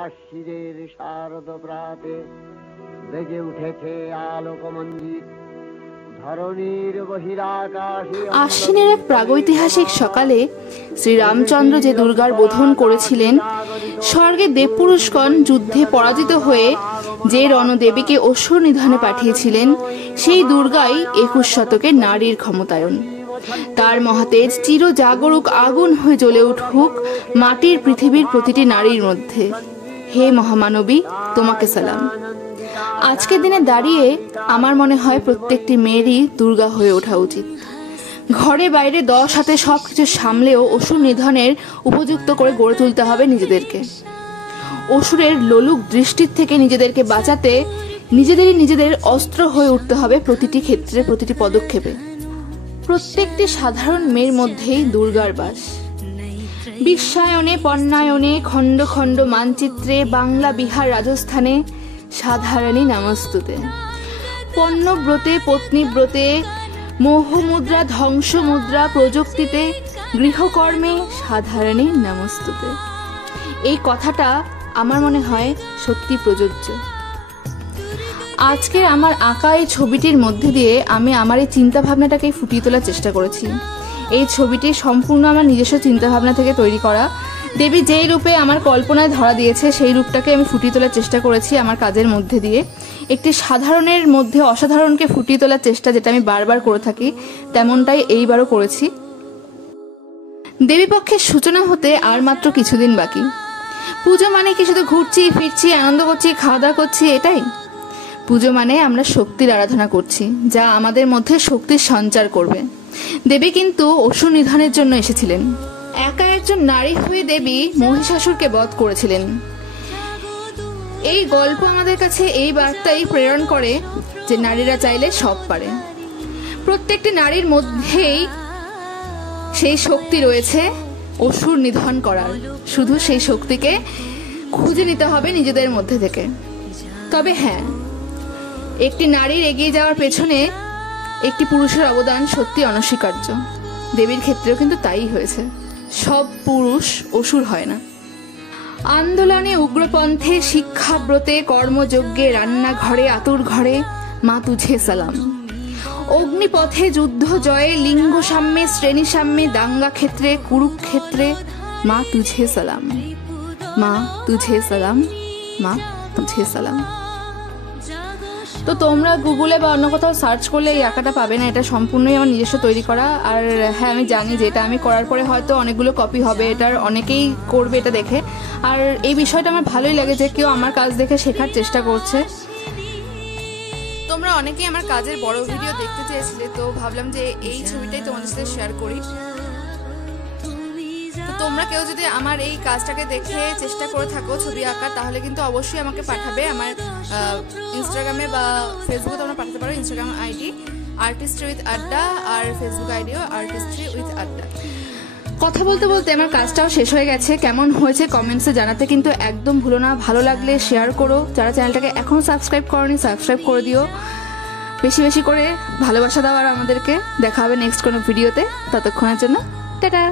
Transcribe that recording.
আশ্বিনের শারদ প্রাতে বেজে উঠেছে আলোকমঞ্জিত ধরণীর বহিরাকাশে। আশ্বিনের এক প্রাগৈতিহাসিক সকালে শ্রীরামচন্দ্র যে দুর্গার বোধন করেছিলেন, স্বর্গে দেবপুরুষগণ যুদ্ধে পরাজিত হয়ে যে রণদেবীকে অসুর নিধনে পাঠিয়েছিলেন, সেই দুর্গাই 21 শতকের নারীর ক্ষমতায়ন। তার মহাতেজ চির জাগরুক আগুন হয়ে জ্বলে উঠুক মাটির পৃথিবীর প্রতিটি নারীর মধ্যে। হে মহামানবী, তোমাকে সালাম। আজকের দিনে দাঁড়িয়ে আমার মনে হয় প্রত্যেকটি মেয়েরই দুর্গা হয়ে ওঠা উচিত। ঘরে বাইরে 10 হাতে সবকিছু সামলেও অসুর নিধনের উপযুক্ত করে গড়ে তুলতে হবে নিজেদেরকে। অসুরের লোলুক দৃষ্টির থেকে নিজেদেরকে বাঁচাতে নিজেদের অস্ত্র হয়ে উঠতে হবে প্রতিটি ক্ষেত্রে, প্রতিটি পদক্ষেপে। প্রত্যেকটি সাধারণ মেয়ের মধ্যেই দুর্গার বাস। বিশ্বায়নে, পণ্যায়নে, খণ্ড খণ্ড মানচিত্রে, বাংলা, বিহার, রাজস্থানে সাধারণী নামস্তুতে। পণ্যব্রতে, পত্নীব্রতে, মোহমুদ্রা, ধ্বংসমুদ্রা, প্রযুক্তিতে, গৃহকর্মে সাধারণী নামস্তুতে। এই কথাটা আমার মনে হয় সত্যি প্রযোজ্য। আজকে আমার আঁকা এই ছবিটির মধ্যে দিয়ে আমি আমার এই চিন্তা ভাবনাটাকে ফুটিয়ে তোলার চেষ্টা করেছি। এই ছবিটি সম্পূর্ণ আমার নিজস্ব চিন্তা ভাবনা থেকে তৈরি করা। দেবী যেই রূপে আমার কল্পনায় ধরা দিয়েছে সেই রূপটাকে আমি ফুটিয়ে তোলার চেষ্টা করেছি আমার কাজের মধ্যে দিয়ে। একটি সাধারণের মধ্যে অসাধারণকে ফুটিয়ে তোলার চেষ্টা, যেটা আমি বারবার করে থাকি, তেমনটাই এইবারও করেছি। দেবীপক্ষের সূচনা হতে আর মাত্র কিছুদিন বাকি। পুজো মানে কি শুধু ঘুরছি ফিরছি, আনন্দ করছি, খাওয়া দাওয়া করছি, এটাই? পুজো মানে আমরা শক্তির আরাধনা করছি, যা আমাদের মধ্যে শক্তির সঞ্চার করবে। দেবী কিন্তু অসুর নিধনের জন্য এসেছিলেন। একা একজন নারী হয়ে দেবী মহিষাসুরকে বধ করেছিলেন। এই গল্প আমাদের কাছে এই বার্তাই প্রেরণ করে যে নারীরা চাইলে সব পারে। প্রত্যেকটি নারীর মধ্যেই সেই শক্তি রয়েছে অসুর নিধন করার। শুধু সেই শক্তিকে খুঁজে নিতে হবে নিজেদের মধ্যে থেকে। তবে হ্যাঁ, একটি নারীর এগিয়ে যাওয়ার পেছনে একটি পুরুষের অবদান সত্যি অনস্বীকার্য। দেবীর ক্ষেত্রেও কিন্তু তাই হয়েছে। সব পুরুষ অসুর হয় না। আন্দোলনে, উগ্রপন্থে, শিক্ষাব্রতে, কর্মযজ্ঞে, রান্নাঘরে, আতুর ঘরে মা তুঝে সালাম। অগ্নিপথে, যুদ্ধ জয়ে, লিঙ্গ সাম্যে, শ্রেণী সাম্যে, দাঙ্গা ক্ষেত্রে, কুরুক্ষেত্রে মা তুঝে সালাম। মা তুঝে সালাম, মা তুঝে সালাম। তো তোমরা গুগলে বা অন্য কোথাও সার্চ করলে এই আঁকাটা পাবে না। এটা সম্পূর্ণই আমার নিজস্ব তৈরি করা। আর হ্যাঁ, আমি জানি যে এটা আমি করার পরে হয়তো অনেকগুলো কপি হবে, এটার অনেকেই করবে এটা দেখে। আর এই বিষয়টা আমার ভালোই লাগে যে কেউ আমার কাজ দেখে শেখার চেষ্টা করছে। তোমরা অনেকেই আমার কাজের বড় ভিডিও দেখতে চেয়েছিলে, তো ভাবলাম যে এই ছবিটাই তোমাদের সাথে শেয়ার করি। তোমরা কেউ যদি আমার এই কাজটাকে দেখে চেষ্টা করে থাকো ছবি আঁকা, তাহলে কিন্তু অবশ্যই আমাকে পাঠাবে। আমার ইনস্টাগ্রামে বা ফেসবুকে তোমরা পাঠাতে পারো। ইনস্টাগ্রাম আইডি আর্টিস্ট্রি উইথ আড্ডা, আর ফেসবুক আইডিও আর্টিস্ট্রি উইথ আড্ডা। কথা বলতে বলতে আমার কাজটাও শেষ হয়ে গেছে। কেমন হয়েছে কমেন্টসে জানাতে কিন্তু একদম ভুলো না। ভালো লাগলে শেয়ার করো। যারা চ্যানেলটাকে এখনও সাবস্ক্রাইব করোনি, সাবস্ক্রাইব করে দিও। বেশি বেশি করে ভালোবাসা দাও আর আমাদেরকে। দেখা হবে নেক্সট কোনো ভিডিওতে। ততক্ষণের জন্য টাটা।